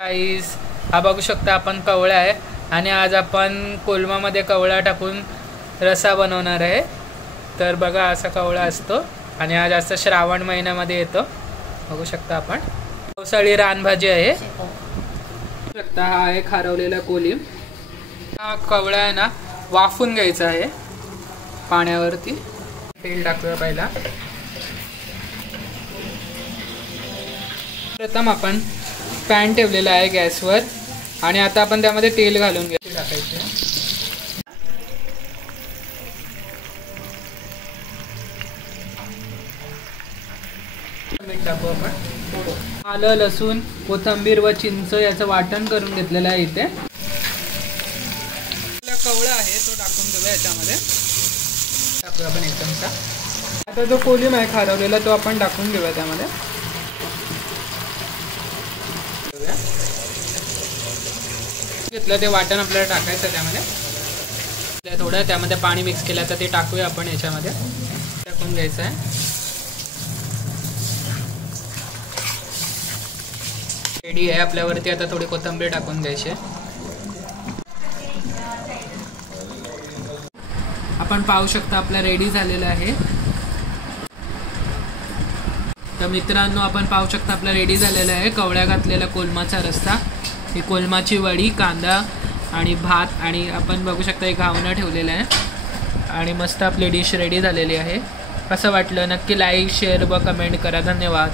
गाईस, हा बघू शकता आपण कवळा आहे आणि आज आपण कोलमामध्ये कवळा टाकून रसा बनवणार आहे। तर बघा असा कवळा असतो आणि हा जास्त श्रावण महिन्यामध्ये येतो। बघू शकता आपण पावसाळी रानभाजी आहे। बघू शकता हा आहे खारवलेला कोलिम। हा कवळा आहे ना वाफून घ्यायचा आहे पाण्यावरती। तेल टाकूया पहिला। प्रथम आपण पॅन ठेवलेला आहे गॅसवर आणि आता आपण त्यामध्ये तेल घालून टाकायचे। मीठ टाकू आपण। आलं, लसूण, कोथिंबीर व चिंच याचं वाटण करून घेतलेलं आहे। इथे कवळा आहे तो टाकून घेऊया याच्यामध्ये। टाकूया आपण एक चमचा। आता जो कोलिम आहे खारवलेला तो आपण टाकून घेऊया त्यामध्ये। घेतलं ते वाटण आपल्याला टाकायचं त्यामध्ये। थोडं त्यामध्ये पाणी मिक्स केलं तर ते टाकूया आपण याच्यामध्ये। टाकून घ्यायचं आहे। रेडी आहे आपल्यावरती। आता थोडी कोथिंबीर टाकून घ्यायची। आपण पाहू शकता आपला रेडी झालेला आहे। तर मित्रांनो आपण पाहू शकता आपला रेडी झालेला आहे कवळ्या घातलेला कोलमाचा रस्सा। ही कोलमाची वडी, कांदा आणि भात आणि आपण बघू शकता एक घावणं ठेवलेलं आहे आणि मस्त आपली डिश रेडी झालेली आहे। कसं वाटलं नक्की लाईक, शेअर व कमेंट करा। धन्यवाद।